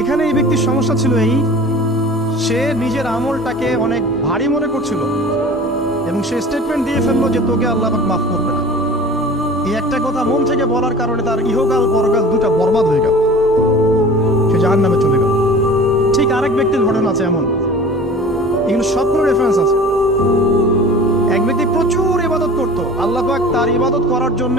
এখানে এই ব্যক্তির সমস্যা ছিল এই, সে নিজের আমলটাকে অনেক ভারী মনে করছিল এবং সে স্টেটমেন্ট দিয়ে ফেলল যে তোকে আল্লাহ মাফ করবে না। এই একটা কথা মন থেকে বলার কারণে তার ইহকাল, পরকাল দুটা বরবাদ হয়ে গেল। সে জাহান নামে চলে গেল। ঠিক আরেক ব্যক্তির ঘটনা আছে এমন। এগুলো সবগুলো রেফারেন্স আছে। এক ব্যক্তি প্রচুর ইবাদত করত। আল্লাহ তার ইবাদত করার জন্য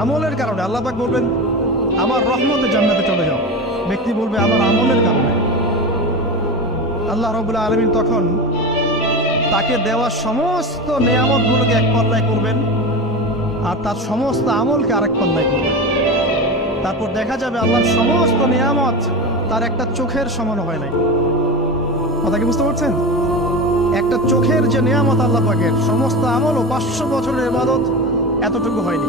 আমলের কারণে, আল্লাহ পাক বলবেন, আমার রহমতে জান্নাতে চলে যাও। ব্যক্তি বলবে, আমার আমলের কারণে। আল্লাহ রবুল্লাহ আলমিন তখন তাকে দেওয়া সমস্ত নেয়ামতগুলোকে এক পাল্লায় করবেন আর তার সমস্ত আমলকে আরেক পাল্লায় করবেন। তারপর দেখা যাবে আল্লাহর সমস্ত নিয়ামত তার একটা চোখের সমান হয় নাই। কথা কি বুঝতে পারছেন? একটা চোখের যে নিয়ামত আল্লাহ পাকের, সমস্ত আমল ও পাঁচশো বছরের ইবাদত এতটুকু হয়নি।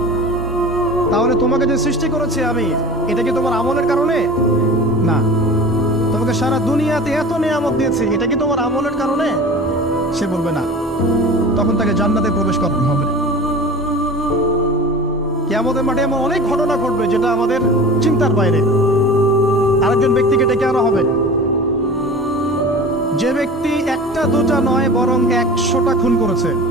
তাহলে তোমাকে যে সৃষ্টি করেছি আমি, এটা কি তোমার আমলের কারণে? না। তোমাকে সারা দুনিয়াতে এত নিয়ামত দিয়েছি, এটা কি তোমার আমলের কারণে? সে বলবে না। তখন তাকে জান্নাতে প্রবেশ করানো হবে। কেয়ামতের মাঠে এমন অনেক ঘটনা ঘটবে যেটা আমাদের চিন্তার বাইরে। আরেকজন ব্যক্তিকে ডেকে আনা হবে। যে ব্যক্তি একটা, দুটা নয়, বরং একশোটা খুন করেছে।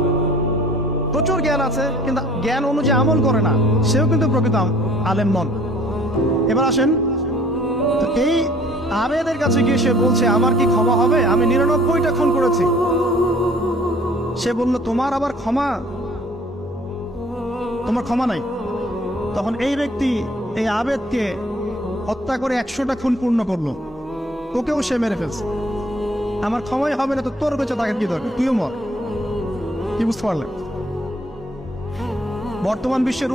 প্রচুর জ্ঞান আছে, কিন্তু জ্ঞান অনুযায়ী আমল করে না। সেও কিন্তু প্রকৃত আলেম নন। এবার আসেন, তো এই আবেদের কাছে গিয়ে সে বলছে, আমার কি ক্ষমা হবে? আমি নিরানব্বইটা খুন করেছি। সে বলল, তোমার আবার ক্ষমা? তোমার ক্ষমা নাই। তখন এই ব্যক্তি এই আবেদকে হত্যা করে একশোটা খুন পূর্ণ করল। ওকেও সে মেরে ফেলছে। আমার ক্ষমাই হবে না, তো তোর বেঁচে থাকার কি দরকার? তুইও মর। কি বুঝতে পারলেন? বর্তমান বিশ্বের